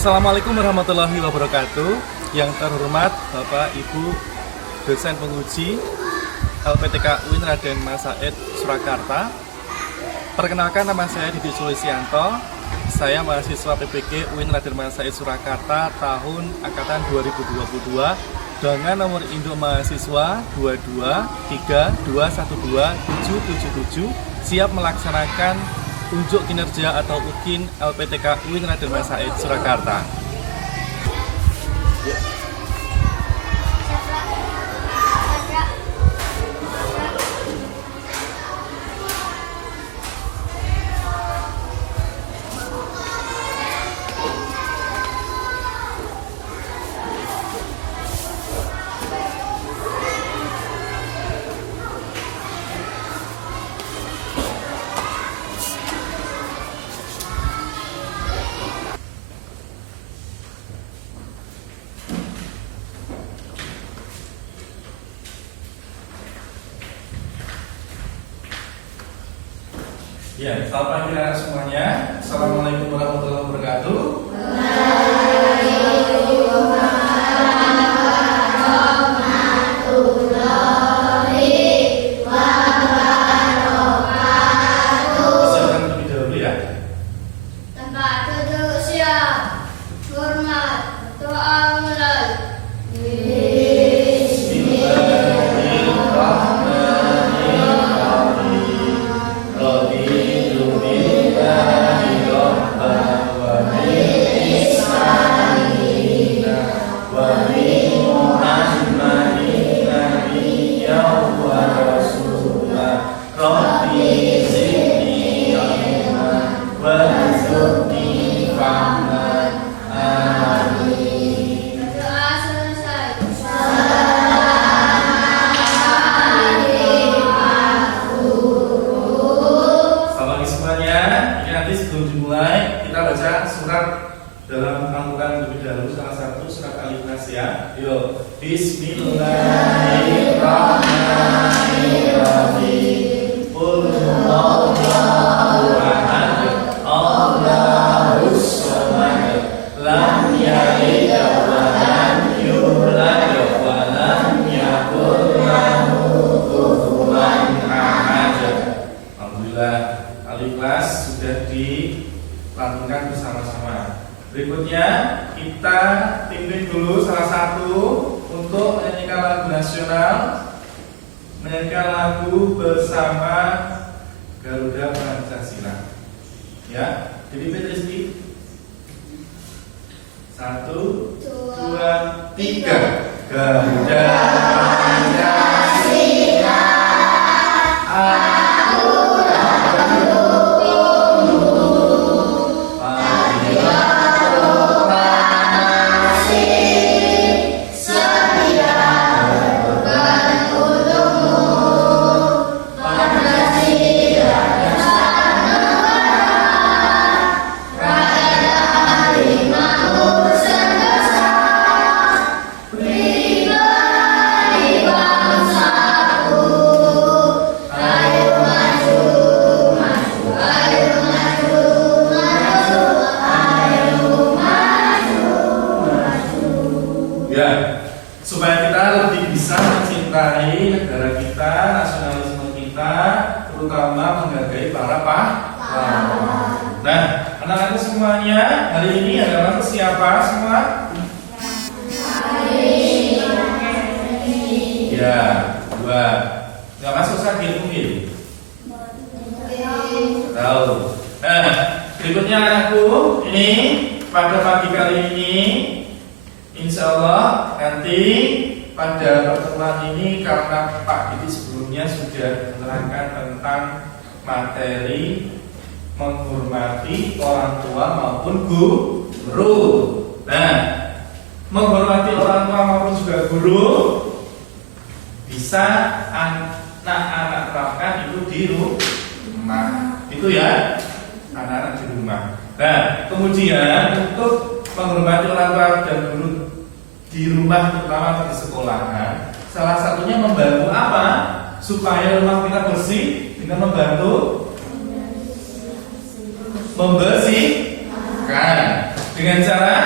Assalamualaikum warahmatullahi wabarakatuh. Yang terhormat Bapak Ibu dosen penguji LPTK UIN Raden Mas Said Surakarta. Perkenalkan, nama saya Didi Sulisianto. Saya mahasiswa PPG UIN Raden Mas Said Surakarta tahun angkatan 2022 dengan nomor induk mahasiswa 223212777, siap melaksanakan unjuk kinerja atau UKIN LPTK UIN Raden Mas Said Surakarta. Ya, selamat pagi anak semuanya. Assalamualaikum warahmatullahi wabarakatuh. Silakan lebih dahulu ya. Tempat duduk siap. Hormat. Doa mulai. Doa selesai. Selamat pagi semuanya. Ini nanti sebelum dimulai kita baca surat dalam Al-Quran lebih dahulu, salah satu surat Al-Ikhlas ya. Yuk, Bismillahirrahmanirrahim. Qul huwallahu ahad, Allahus samad, lam yalid wa lam yulad wa lam yakul lahu kufuwan ahad. Alhamdulillah, Al-Ikhlas sudah dilantunkan bersama-sama. Berikutnya kita pimpin dulu salah satu untuk menyanyikan lagu nasional, menyanyikan lagu bersama Garuda Pancasila. Ya, dipimpin Rizky. 1, 2, 3. Garuda Pancasila. Ya, supaya kita lebih bisa mencintai negara kita, nasionalisme kita, terutama menghargai para pahlawan. Nah, anak-anak semuanya, hari ini adalah siapa semua? Ya, 2. Nggak masuk sakit mungkin? Tahu. Nah, berikutnya anakku, ini pada pagi kali ini, insya Allah nanti pada pertemuan ini, karena Pak Didi sebelumnya sudah menerangkan tentang materi menghormati orang tua maupun guru. Nah, menghormati orang tua maupun juga guru bisa anak-anak terapkan itu di rumah. Itu ya, anak-anak di rumah. Nah, kemudian untuk menghormati orang tua dan guru di rumah, terutama di sekolahan, salah satunya membantu apa? Supaya rumah kita bersih dengan membantu membersihkan. Dengan cara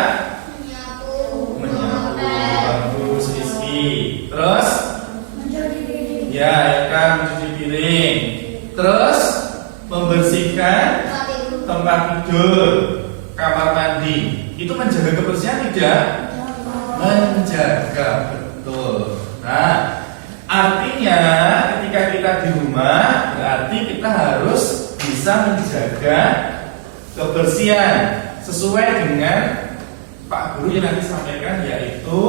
menyapu, menyapu, mengepel, bagus Rizky. Terus ya, Eka mencuci piring. Terus membersihkan tempat tidur, kamar mandi. Itu menjaga kebersihan tidak? Menjaga, betul. Nah, artinya ketika kita di rumah berarti kita harus bisa menjaga kebersihan sesuai dengan Pak Guru yang nanti sampaikan, yaitu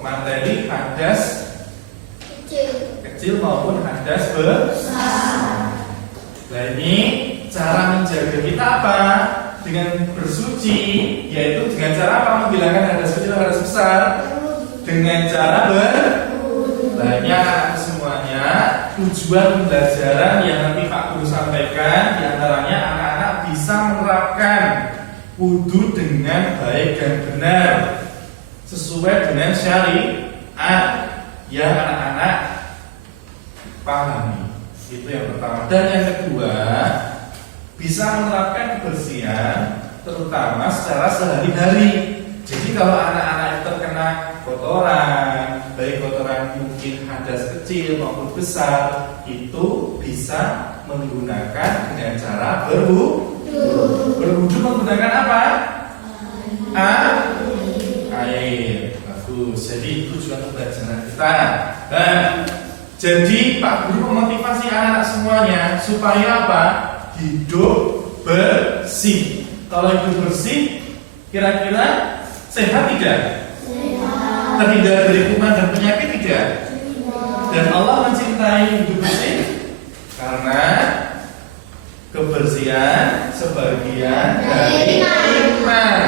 materi hadas kecil maupun hadas besar. Nah, ini cara menjaga kita apa? Dengan bersuci, yaitu dengan cara apa? Menghilangkan hadas kecil dan hadas besar. Dengan cara banyak semuanya. Tujuan pembelajaran yang nanti Pak Guru sampaikan diantaranya anak-anak bisa menerapkan wudhu dengan baik dan benar sesuai dengan syariat yang anak-anak pahami. Itu yang pertama. Dan yang kedua, bisa menerapkan kebersihan terutama secara sehari-hari. Jadi kalau anak-anak terkena kotoran, baik kotoran mungkin hadas kecil maupun besar, itu bisa menggunakan dengan cara berwudu. Berwudu menggunakan apa? Air. Bagus. Jadi tujuan pembelajaran kita. Dan jadi Pak Guru memotivasi anak-anak semuanya supaya apa? Hidup bersih. Kalau hidup bersih, kira-kira sehat tidak? Sehat. Terhindar dari kuman dan penyakit tidak? Dan Allah mencintai hidup bersih karena kebersihan sebagian dari iman.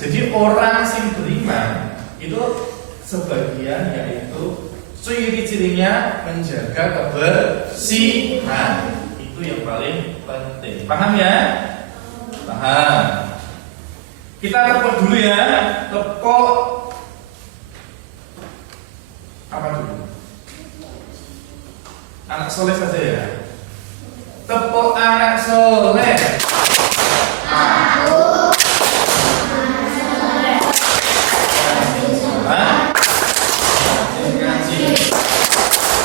Jadi orang yang beriman itu sebagian yaitu ciri-cirinya menjaga kebersihan. Itu yang paling penting. Paham ya? Paham. Kita tepuk dulu ya. Tepuk apa dulu? Anak soleh saja ya. Tepuk anak soleh.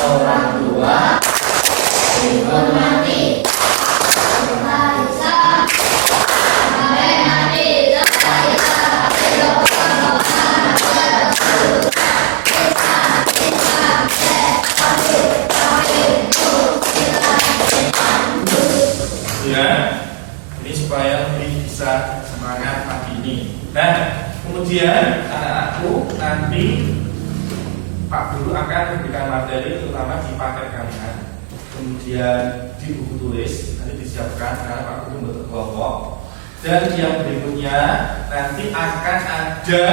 Orang tua dihormati. Ya, ini supaya lebih bisa semangat pagi ini. Nah, kemudian anak-anakku nanti Pak Guru akan memberikan materi terutama di paket kalian, kemudian di buku tulis nanti disiapkan karena Pak Guru bentuk kelompok. Dan yang berikutnya nanti akan ada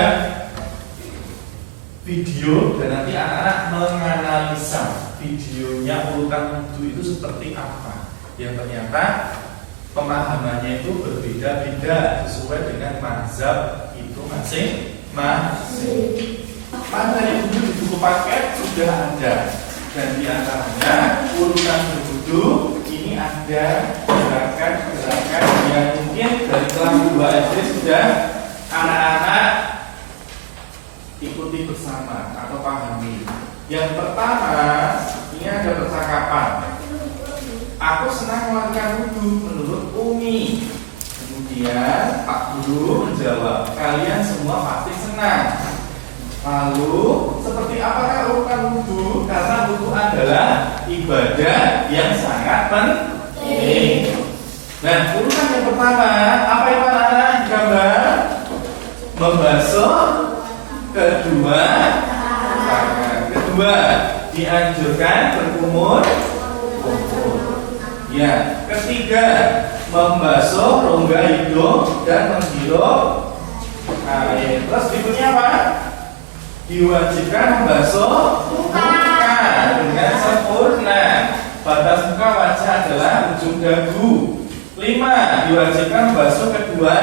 video dan nanti anak-anak menganalisa videonya urutan wudhu itu seperti apa. Yang ternyata pemahamannya itu berbeda-beda sesuai dengan mazhab itu masing-masing. Materi wudhu di buku paket sudah ada, dan di antaranya urutan berwudhu ini ada gerakan-gerakan yang mungkin dari kelas 2 SD sudah anak-anak ikuti bersama atau pahami. Yang pertama, ini ada percakapan. Aku senang melakukan wudhu menurut Umi. Kemudian Pak Guru menjawab, kalian semua pasti senang. Lalu, seperti apakah urutan wudhu? Karena wudhu adalah ibadah yang sangat penting. Nah, urutan yang pertama, apa itu anak-anak? Gambar membasuh kedua tangan. Kedua, dianjurkan berkumur. Ya, ketiga, membasuh rongga hidung dan menghirup air. Terus berikutnya apa? Diwajibkan membasuh muka dengan sempurna. Batas muka wajah adalah ujung dagu. 5. Diwajibkan membasuh kedua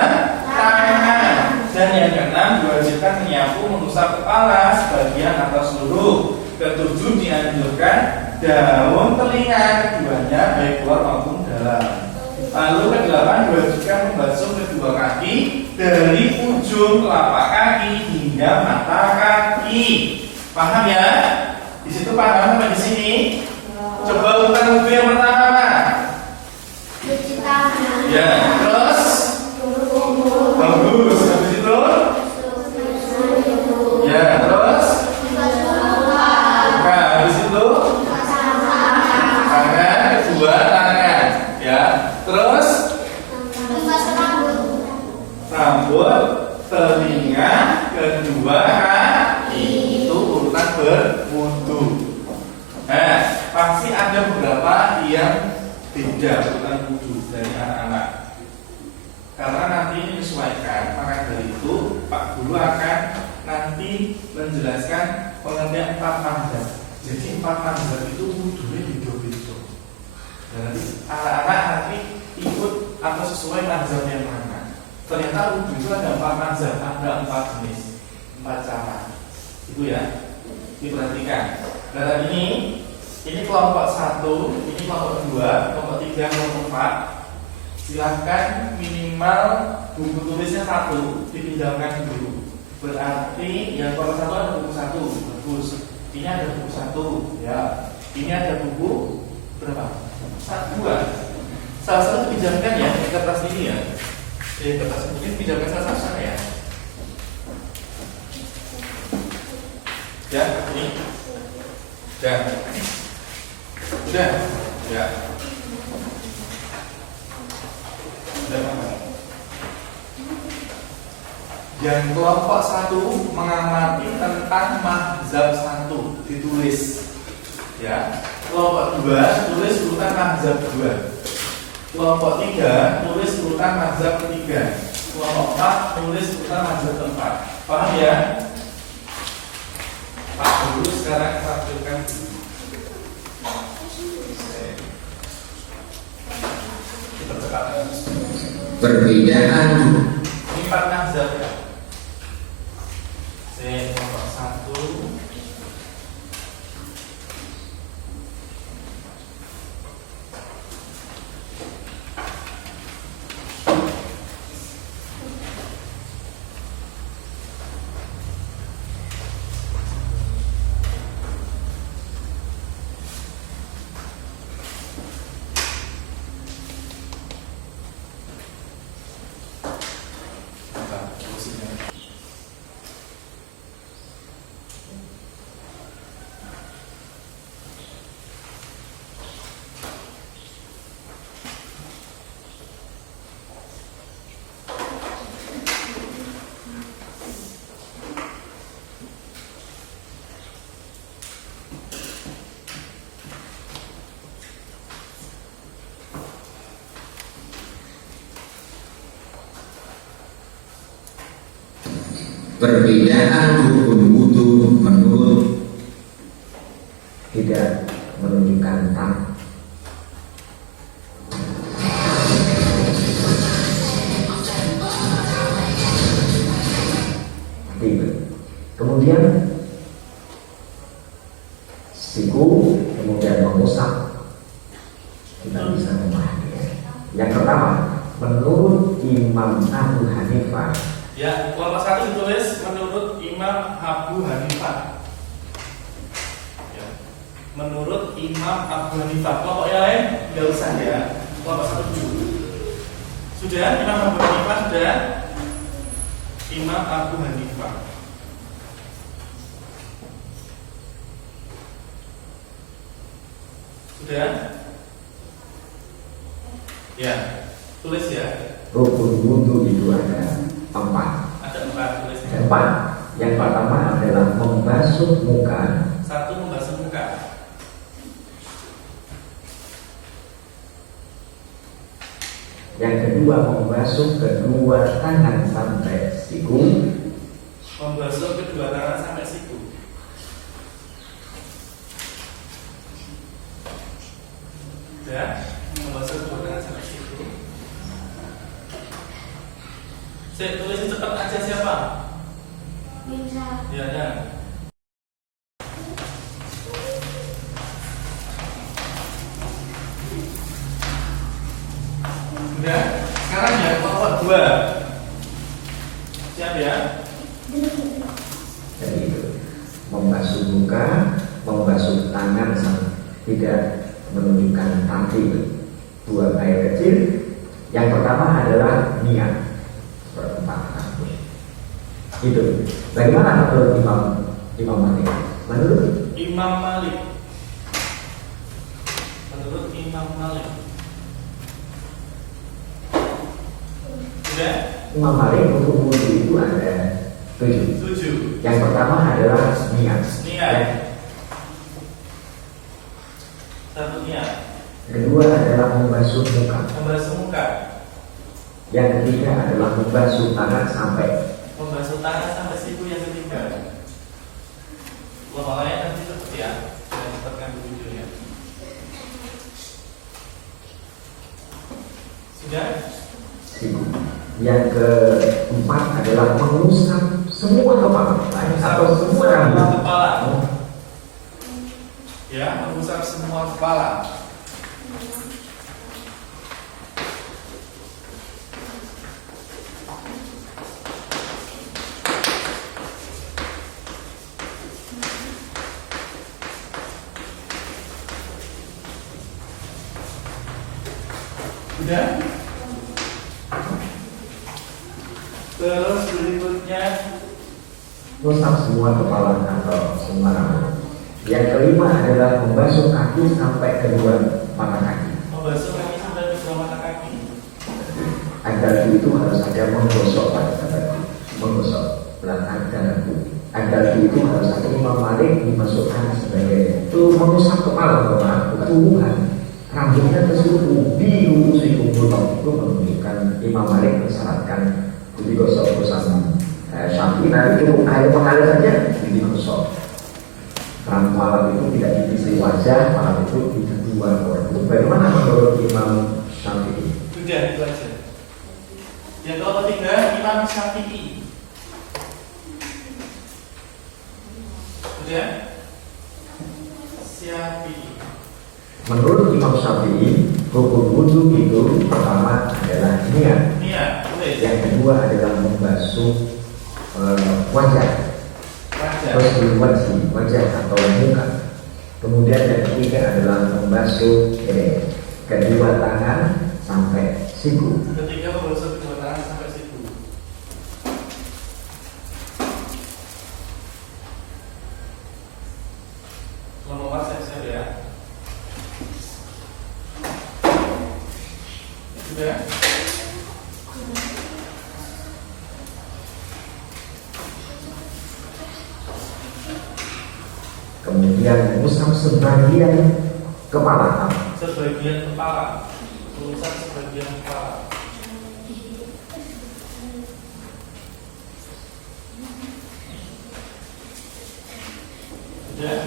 tangan. Dan yang keenam, diwajibkan menyapu mengusap kepala sebagian atau seluruh. Ketujuh, dianjurkan daun telinga keduanya baik luar maupun dalam. Lalu ke-8, diwajibkan membasuh kedua kaki dari ujung telapak kaki hingga mata kaki. Paham ya? Di situ paham sampai di sini? Coba urutan wudhu yang pertama apa? Cuci tangan. Ya, terus bagus. Habis itu? Ya, terus? Nah, habis itu? Tangan, kedua tangan. Ya, terus? Rambut, telinga, kedua kaki. Itu urutan berwudu. Nah, pasti ada beberapa yang beda urutan wudu dari anak-anak. Karena nanti menyesuaikan, maka dari itu Pak Guru akan nanti menjelaskan pengertian 4 mazhab. Jadi 4 mazhab itu wudunya beda-beda. Dan nanti anak-anak nanti ikut atau sesuai mazhab yang mana. Ternyata wudu itu ada 4 mazhab, ada 4 jenis, 4 cara. Itu ya, diperhatikan. Dan ini kelompok 1, ini kelompok 2, kelompok 3, kelompok 4. Silahkan minimal buku tulisnya 1 dipinjamkan dulu. Berarti yang kelompok 1 ada buku 1, bagus. Ini ada buku 1, ya. Ini ada buku berapa? 1, 2. Salah satu pinjamkan ya, di kertas ini ya. Di kertas mungkin pinjamkan salah satu ya. Ya, ini. Ya. Udah, ya. Yang kelompok 1 mengamati tentang mazhab 1 ditulis. Ya. Kelompok 2 tulis urutan mazhab 2. Kelompok 3 tulis urutan mazhab 3. Kelompok 4 tulis urutan mazhab 4. Paham ya? Pak Guru sekarang tampilkan perbedaan ini 4 mazhab ya. Nomor 1. perbedaan rukun wudu menurut tidak menunjukkan tak. Kemudian siku, kemudian mengusap, kita bisa memahami. Yang pertama, menurut Imam Abu Hanifah. Ya, kelompok 1 ditulis menurut Imam Abu Hanifah. Ya. Menurut Imam Abu Hanifah. Kelompok yang lain nggak usah ya. Kelompok 1 dulu. Sudah Imam Abu Hanifah sudah. Imam Abu Hanifah. Sudah? Ya, tulis ya. Rukun wudu itu ada 4. Ada 4 tulisnya. 4. Yang pertama adalah membasuh muka. 1 membasuh muka. Yang kedua membasuh kedua tangan sampai siku. Membasuh kedua tangan sampai siku. Ya, membasuh kedua tangan sampai siku. Saya tulis cepat aja siapa? Bisa. Ya, ya. Udah, sekarang ya kelompok 2. muka, membasuh tangan tidak menunjukkan kaki, buang air kecil. Yang pertama adalah niat pertama. Itu. Bagaimana menurut Imam Malik? Menurut Imam Malik. Menurut Imam Malik. Sudah? Imam Malik untuk wudhu itu ada 7. 7. Yang pertama adalah niat. Niat. Satu niat. Kedua adalah membasuh muka. Membasuh muka. Yang ketiga adalah membasuh tangan sampai. Membasuh tangan sampai siku yang ketiga. Lembarannya nanti seperti ya. Saya dapatkan videonya. Sudah? Siku. Yang keempat adalah mengusap semua kepala atau semua rambut. Kepala. Ya, mengusap semua kepala. Sudah? Terus berikutnya Mengusap semua kepala atau semua rambut. Yang kelima adalah membasuh kaki sampai kedua mata kaki. membasuh kaki sampai kedua mata kaki. Andalku itu harus ada menggosok pada kaki, menggosok belakang dan kuku. Andalku itu harus ada Imam Malik dimasukkan sebagai itu mengusap kepala keturunan rambutnya tersebut biru siku bolong itu menunjukkan Imam Malik mensyaratkan digosok bersama Syafi'i. Nanti cukup air mengalir saja digosok. Rambut malam itu tidak diisi wajah, malam itu tidak dua orang. Bagaimana menurut Imam Syafi'i? Sudah, itu aja. Yang ketiga Imam Syafi'i. Sudah? Syafi'i. Menurut Imam Syafi'i, rukun wudhu itu pertama adalah niat. Niat, boleh. Yang kedua adalah membasuh wajah. Wajah. Terus wajah atau muka. Kemudian yang ketiga adalah membasuh kedua tangan sampai siku. Ketiga membasuh kedua tangan sampai siku. Nomor saya ya. Sudah? Kemudian mengusap sebagian kepala. Sebagian kepala. Mengusap sebagian kepala. Sudah?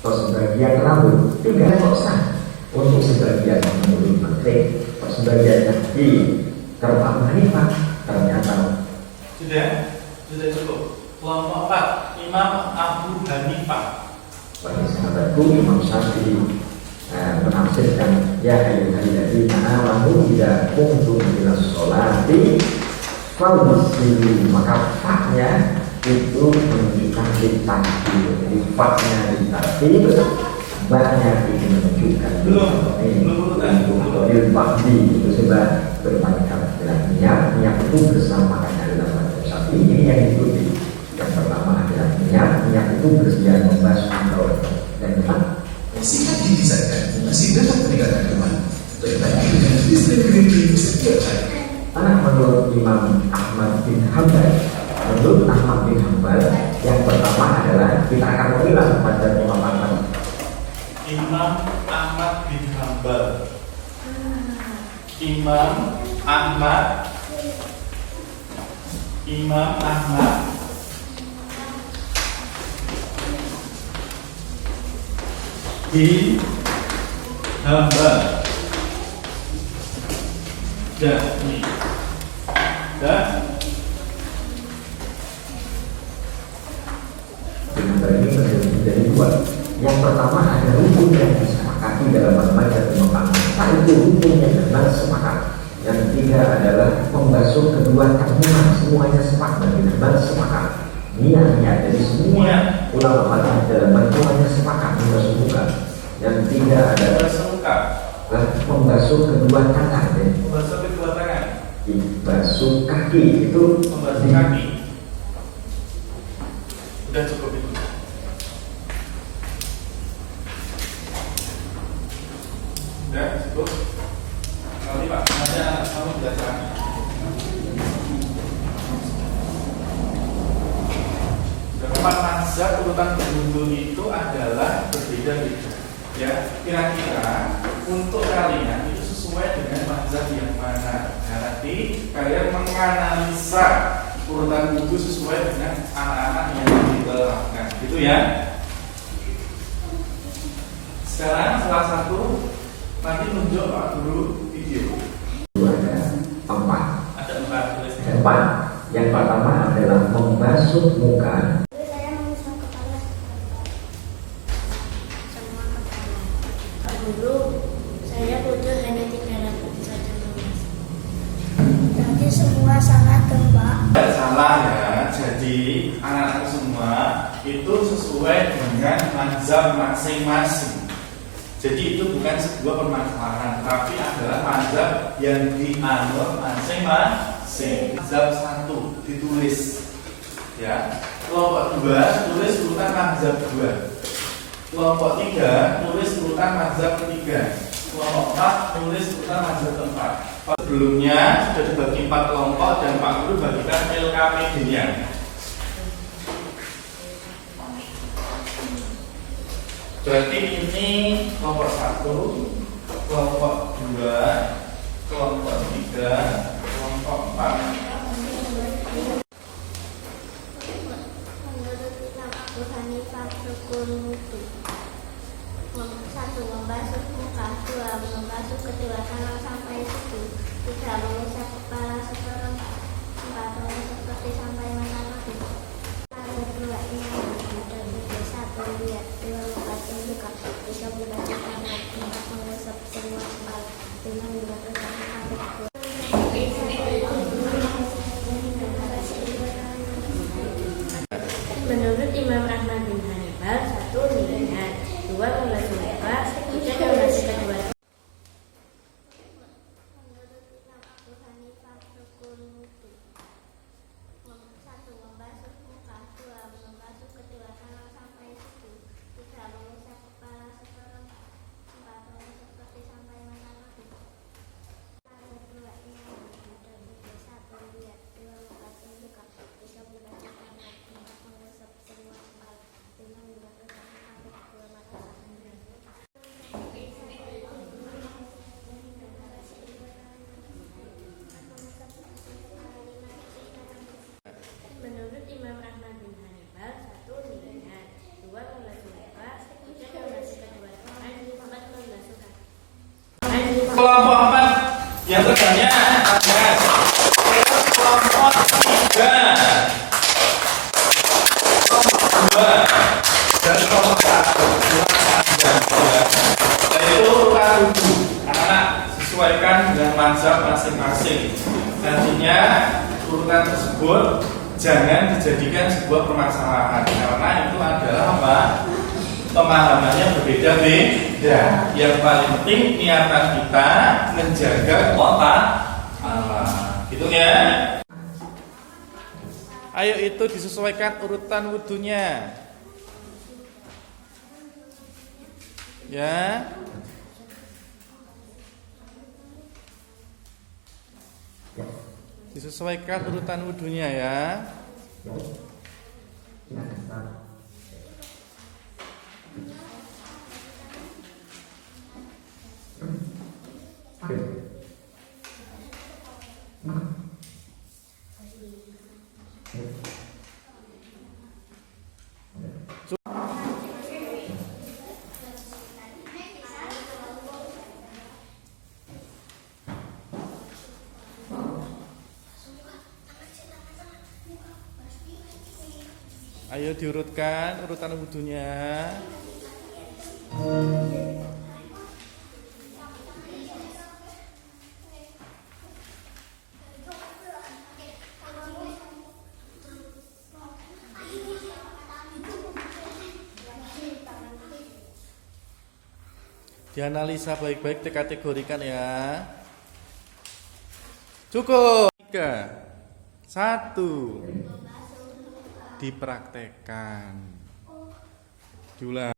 Atau sebagian rambut tidak sah untuk sebagian menurut Malik, sebagian di Imam Hanifah ternyata Sudah? Sudah cukup. Kelompok 4 Imam Abu Hanifah. bagi sahabatku Imam Syafi'i menafsirkan ya ayyuhalladzina amanu idza qumtum ila sholati fagsilu, maka faknya itu menunjukkan ditartib. Jadi faknya ditartib, baknya itu menunjukkan Belum fakdi itu sebab bermacam niat itu bersama dalam bahasa Syafi'i. Ini yang diikuti. Yang pertama adalah niat itu bersedia membasuh aurat dan depan. Sikap diri saja masih dapat meninggalkan iman. Tetapi dengan listrik kering setiap hari. Karena menurut Imam Ahmad bin Hanbal, yang pertama adalah kita akan mengilang pada Imam Ahmad. Imam Ahmad bin Hanbal. Imam Ahmad bin Hanbal. Ini. Dengan ini menjadi dua. Yang pertama ada rukun yang disepakati dalam mazhab Imam Ahmad. Itu rukun yang benar sepakat. Yang ketiga adalah membasuh kedua tangan, semuanya sepakat, benar sepakat. Niat, jadi semua ulama mazhab dalam semuanya sepakat membasuh muka. Yang ketiga adalah Membasuh muka. Membasuh kedua tangan, ya. Membasuh kedua tangan. Basuh kaki itu Membasuh kaki. Udah cukup itu. Udah cukup. Nanti Pak, nanti anak kamu belajar. Keempat mazhab urutan wudhu itu adalah berbeda-beda. Ya, kira-kira untuk kalian itu sesuai dengan mazhab yang mana? Nah, nanti kalian menganalisa urutan wudhu sesuai dengan anak-anak yang diterapkan, gitu ya. Sekarang salah satu nanti tunjuk Pak Guru video. ada empat. Ada 4 tulisnya. Empat. Yang pertama adalah membasuh muka. Saya mengusap kepala semua kepala. Pak Guru, saya butuh hanya 300 saja Mas. Nanti semua sangat Pak. Tidak salah ya. Jadi anak-anak semua itu sesuai dengan mazhab masing-masing. Jadi itu bukan sebuah permasalahan, tapi adalah mazhab yang dianut masing-masing. Mazhab 1 ditulis, ya. Kelompok 2 tulis urutan mazhab 2. Kelompok 3 tulis urutan mazhab 3. Kelompok 4 tulis urutan mazhab 4. Sebelumnya sudah dibagi 4 kelompok dan Pak Guru bagikan LKPD-nya. Berarti ini kelompok 1, kelompok 2, kelompok 3, kelompok 4. Menurut Imam Abu Hanifah rukun wudu 1. Membasuh muka 2. Membasuh kedua tangan sampai siku 3. Mengusap kepala seperempat 4. Mengusap sampai mata kaki. Ada 2 ini ada 1 lihat 2 membasuh muka 3 membasuh tangan 4 mengusap semua kepala 5 membasuh kaki sampai Menurut Imam Ahmad bin Hanbal, 1 niat, 2 membasuh muka, 3 membasuh kedua. Menurut Imam Abu Hanifah rukun wudu 1. Membasuh muka 2. Membasuh kedua tangan sampai siku 3. Mengusap kepala seperempat 4. Mengusap kaki sampai mata kaki. Ada 2 ini ada 1 lihat 2 membasuh muka 3 membasuh tangan 4 mengusap semua kepala 5 membasuh kaki sampai kedua mata kaki. Menurut Imam Ahmad bin Hanbal, 1 niat, 2 membasuh muka, 3 membasuh kedua tangan, 4 membasuh kaki. Kelompok 4 yang terbanyak ada kelompok 3, kelompok 2, dan kelompok 1. Yaitu urutan wudhu. Anak-anak sesuaikan dengan mazhab masing-masing. Nantinya urutan tersebut jangan dijadikan sebuah permasalahan karena itu adalah apa? Pemahamannya berbeda-beda. Yang paling penting niatan kita menjaga kotak Allah. Gitu ya. Ayo itu disesuaikan urutan wudhunya. Ya. Disesuaikan urutan wudhunya ya. Ayo diurutkan urutan wudhunya. Dianalisa baik-baik, dikategorikan ya. Cukup. 3, 1. Dipraktekkan. Diulang.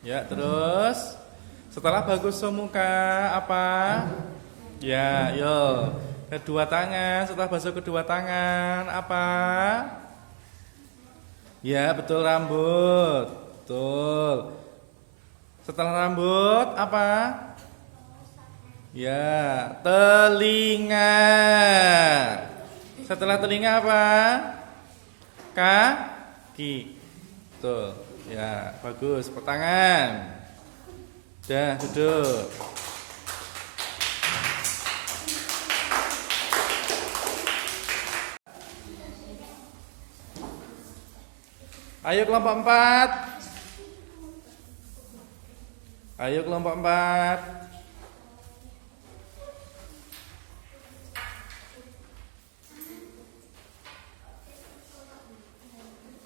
Ya, terus setelah bagus semuka apa? Ya, yo. Kedua tangan, setelah basuh kedua tangan apa? Ya, betul, rambut. Betul. Setelah rambut apa? Ya, telinga. Setelah telinga apa? Kaki. Betul. Ya, bagus. Pertangan. Dah, duduk. Ayo kelompok 4. Ayo kelompok 4.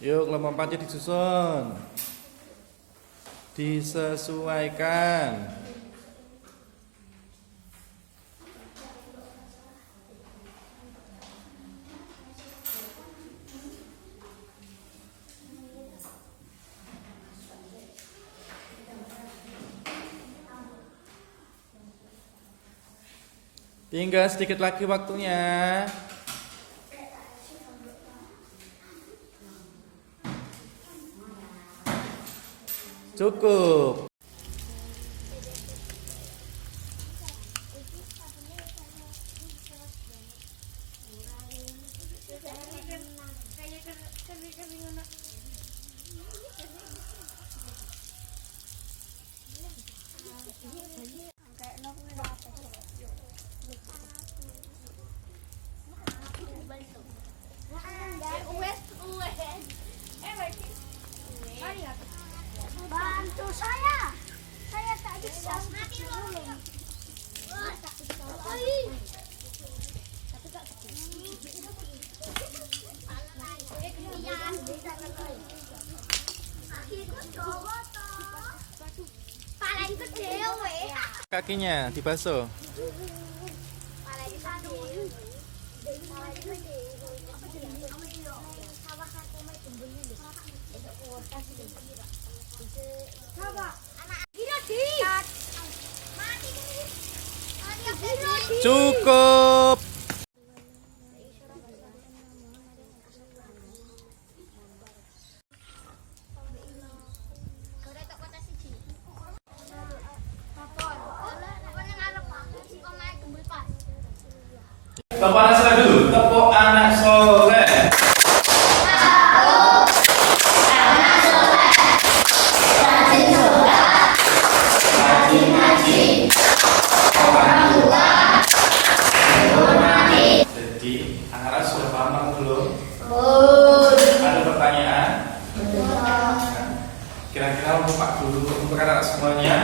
Yuk kelompok 4-nya disusun. Disesuaikan. Tinggal sedikit lagi waktunya. Cukup. Bantu saya tak bisa mati dulu. Kakinya dibasuh. Cukup. Tepuk anak soleh dulu. Tepuk anak soleh. Jadi anak-anak sudah paham atau belum? Ada pertanyaan? Kira-kira untuk Pak Guru, untuk anak-anak semuanya,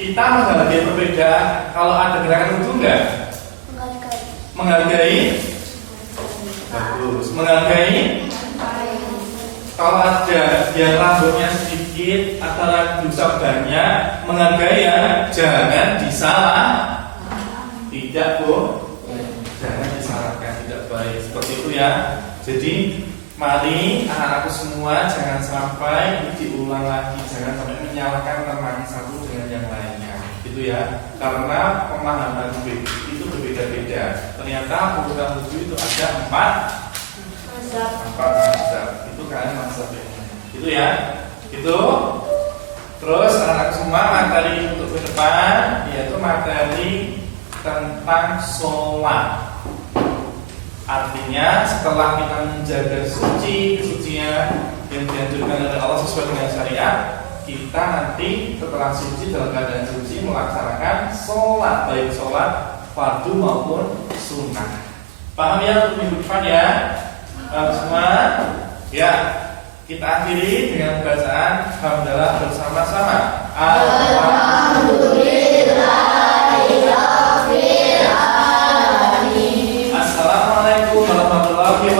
kita menghargai perbedaan. Kalau ada gerakan wudhu enggak? Menghargai? Bagus. Menghargai? Kalau ada yang rambutnya sedikit atau rambutnya banyak, menghargai ya, jangan disalah. Tidak, Bu. Jangan disalahkan, tidak baik. Seperti itu ya. Jadi mari anak-anakku semua jangan sampai diulang lagi, jangan sampai menyalahkan teman satu dengan yang lainnya. Gitu ya. Karena pemahaman itu berbeda-beda. Ternyata urutan wudhu itu ada 4 mazhab. Itu kan mazhab ini. Itu ya. Itu. Terus anak-anak semua materi untuk ke depan yaitu materi tentang sholat. Artinya setelah kita menjaga kesucian yang dianjurkan oleh Allah sesuai dengan syariat, kita nanti setelah suci dalam keadaan suci melaksanakan sholat, baik sholat fardu maupun sunnah. Paham ya untuk minggu depan ya? Paham semua? Ya. Kita akhiri dengan bacaan hamdalah bersama-sama. Assalamualaikum warahmatullahi wabarakatuh.